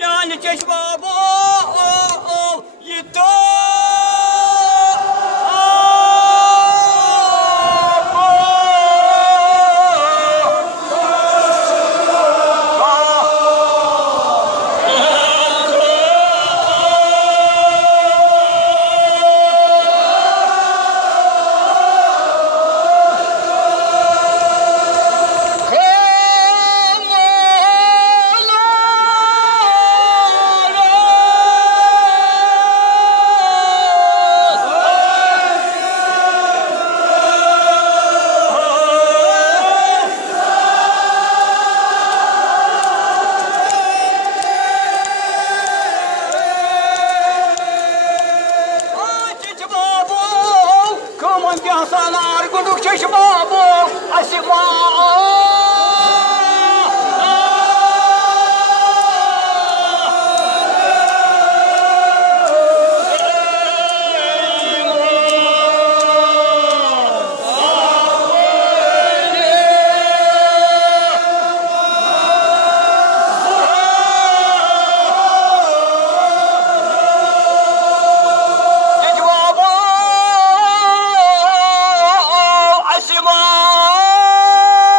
Yani çeşme bu yitti. Sanar guduk çeşme bu asima. Asima.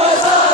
Masa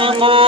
Qasimo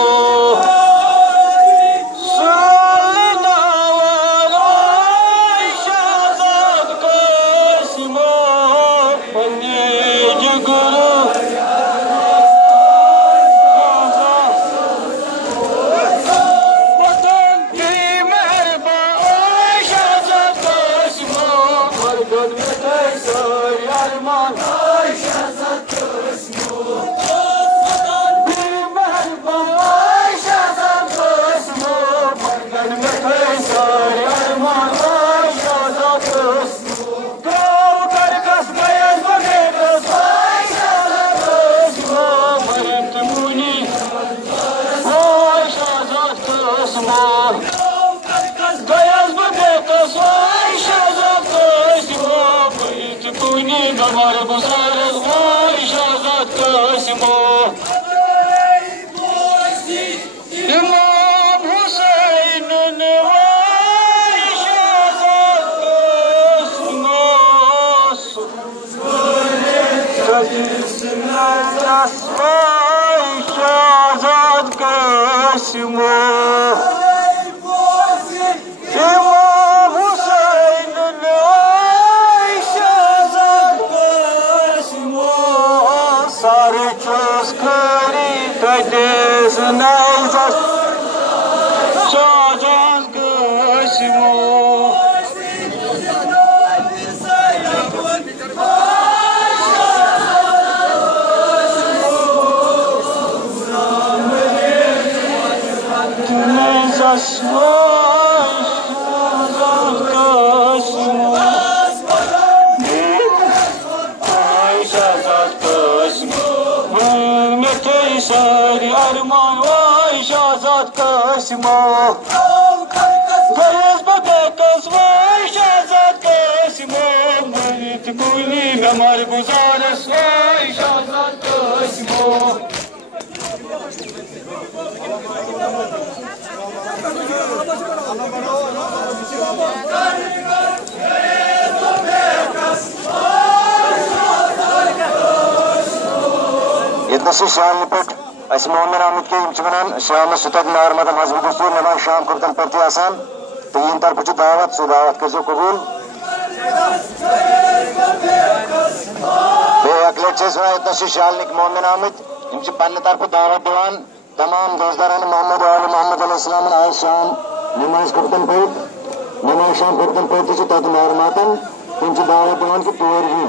Mohammad आमिद के इमचमनान शाम सुतद नार मदम हजब दस्तूर नमाज शाम कुर्तन परती आसान तो इन तरफ कुछ दावत सो दावत कर जो कबूल बे अकलेट से सुना इतना शालनिक मोहम्मद आमिद इमच पन्ने तरफ दावत दिवान तमाम दोस्तदारान मोहम्मद आल मोहम्मद अलैहिस्सलाम आज शाम नमाज कुर्तन परत नमाज शाम कुर्तन परती से तद नार मातन इमच दावत दिवान की तोर ही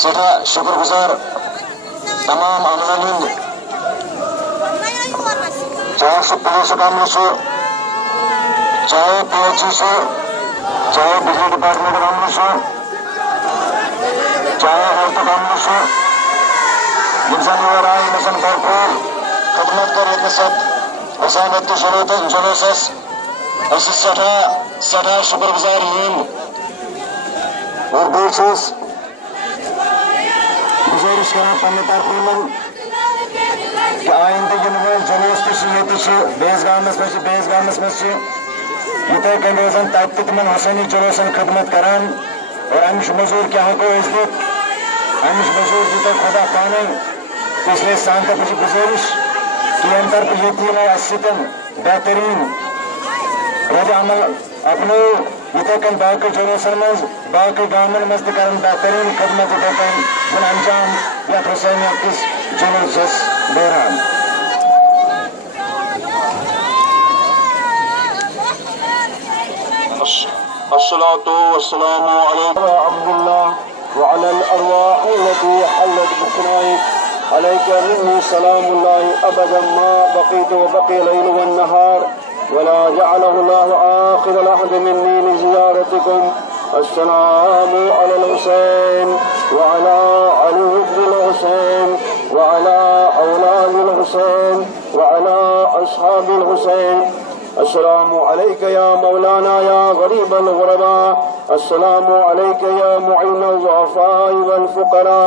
सदा शुक्रगुजार तमाम अमलान चाहे सो पुलिस कामों से चाहे पीएचई से चाहे बिजली डिपार्टमेंट कामों से चाहे हेल्थ कामों से इंसान वराई मिशन भरपूर खदमत कर इतने सब असामत जरूरत जलूस ऐसे सदा शुक्रगुजार हैं और बेचूस गुजारिश करा पन्ने तरफन कि आइंदा गिनवल जलूस तो बेजगामस में यूथे कन रोजान तक तमन हसनी जलूसन खदमत करान और अमिश मजूर क्या हो इज्जत अमिश मजूर दीता खुदा पाने इसलिए सान तक गुजारिश कि इन तरफ यकीन असितन बेहतरीन रोज अमल अपने यूथे कन बाकी जलूसन मज बाकी गामन मज कर बेहतरीन खदमत यूथे कन अंजाम या हुसैन किस जुलूस दौरान अस्सलातु वस्सलामु अलैका अब्दुल्लाह व अलल अरवाह लती हल्लत बिसनाइक अलैका मिन्नी सलामुल्लाह अबदन मा बक़ीतु व बक़ी लैल व नहार वला जअलहु अल्लाह आखिर लहद मिन्नी लिज़ियारतिकुम अस्सलामु अलल हुसैन व अला अली इब्निल हुसैन व अला औलादिल हुसैन व अला अस्हाबिल हुसैन अस्सलामु अलैका या मौलाना या गरीबल गुरबा अस्सलामु अलैका या मुइनल ज़ुअफ़ा वल फ़ुक़रा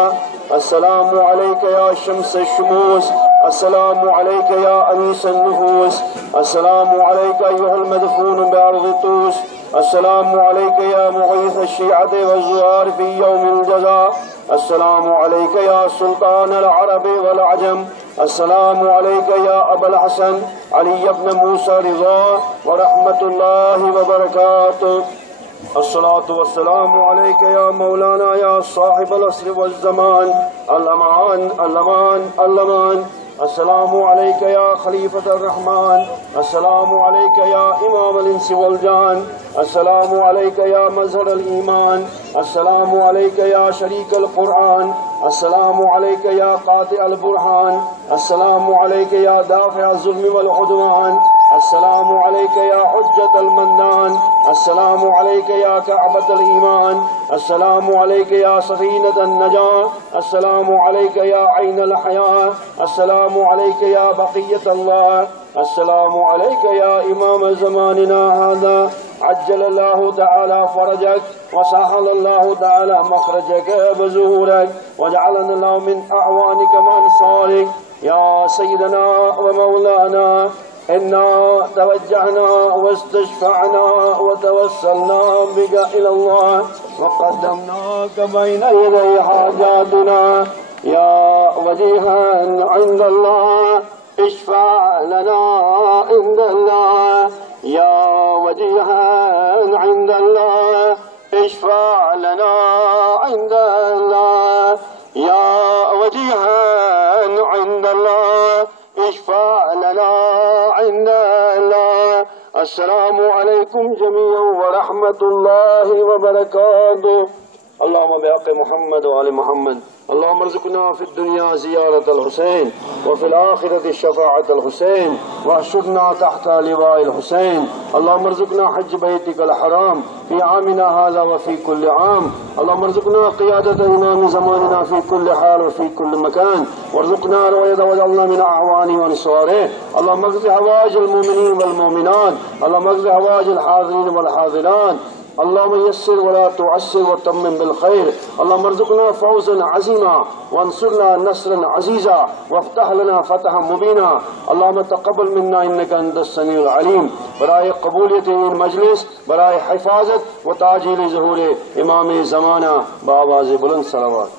अस्सलामु अलैका या शम्स शुमूस अस्सलामु अलैका या अनीसन नुफूस, अस्सलामु अलैका अय्युहल मदफून बिअर्ज़ि तूस, अस्सलामु अलैका या मुग़ीथ अश्शिअत वज़्ज़ुआर फ़ी यौमिल जज़ा, अस्सलामु अलैका या सुल्तानल अरब वल अजम, अस्सलामु अलैका या अबल हसन अली इब्न मूसा रिज़ा व रहमतुल्लाहि व बरकातुहू। अस्सलातु वस्सलामु अलैका या मौलाना या साहिबल अस्र वज़्ज़मान, अल-अमान अल-अमान अल-अमान। अस्सलामु अलैका या खलीफतुर रहमान, अस्सलामु अलैका या इमामल इंसी वल जान, अस्सलामु अलैका या मज़हरल ईमान, अस्सलामु अलैका या शरीकल कुरआन, अस्सलामु अलैका या कातिअल बुरहान, अस्सलामु अलैका या दाफ़िअ ज़ुल्म वल उद्वान, अस्सलामु अलैका या हुज्जतल मन्नान, अस्सलामु अलैका या कअबतल ईमान, अस्सलामु अलैका या सफ़ीनतन नजात, अस्सलामु अलैका या ऐनल हया, अस्सलामु अलैका या बक़ियतल्लाह, अस्सलामु अलैका या इमाम ज़मानिना हाज़ा, अज्जलल्लाहु तआला फ़रजक व सहलल्लाहु तआला मख़रजक व ज़ुहूरक व जअलनल्लाहु मिन अअवानिक व अंसारिक या सय्यदना व मौलाना। इन्ना तवज्जहना वस्तशफ़अना व तवस्सलना बिका इलल्लाह व क़द्दमनाका बैना यदै हाजातिना या वजीहन इंदल्लाह इश्फ़अ लना इंदल्लाह या वजीहन इंदल्लाह इश्फ़अ लना इंदल्लाह या वजीहन इंदल्लाह इश्फ़अ लना इंदल्लाह। अस्सलामु अलैकुम जमीअन व रहमतुल्लाहि व बरकातुहू। अल्लाहुम्मा बिहक़्क़ि मुहम्मद व आलि मुहम्मद अल्लाहुम्मा अर्ज़ुक़ना फ़िद दुनिया ज़ियारतल हुसैन व फ़िल आख़िरति शफ़ाअतल हुसैन वहशुरना तहता लिवाइल हुसैन। अल्लाहुम्मा अर्ज़ुक़ना हज्ज बैतिकल हराम फ़ी आमिना हाज़ा व फ़ी कुल्लि आम। अल्लाहुम्मा अर्ज़ुक़ना क़ियादत इमाम ज़मानिना फ़ी कुल्लि हाल व फ़ी कुल्लि मकान वर्ज़ुक़ना रवयद वजअलना मिन अअवानिहि व अंसारिहि। अल्लाहुम्मा क़ज़ि हवाइजल मुमिनीन वल मुमिनात, अल्लाहुम्मा क़ज़ि हवाइजल हाज़िरीन वल हाज़िरात, अल्लाहुम्मा यस्सिर वला तुअस्सिर व तम्मिम बिल खैर। अल्लाहुम्मा अर्ज़ुक़ना फ़ौज़न अज़ीमा वंसुरना नस्रन अज़ीज़ा वफ़्तह लना फ़तहन मुबीना। अल्लाहुम्मा तक़ब्बल मिन्ना इन्नका अंतस समीउल अलीम। बराए क़बूलियत इन मजलिस, बराए हिफ़ाज़त व ताजील ज़ुहूर इमाम ज़माना बावाज़ बुलंद सलावत।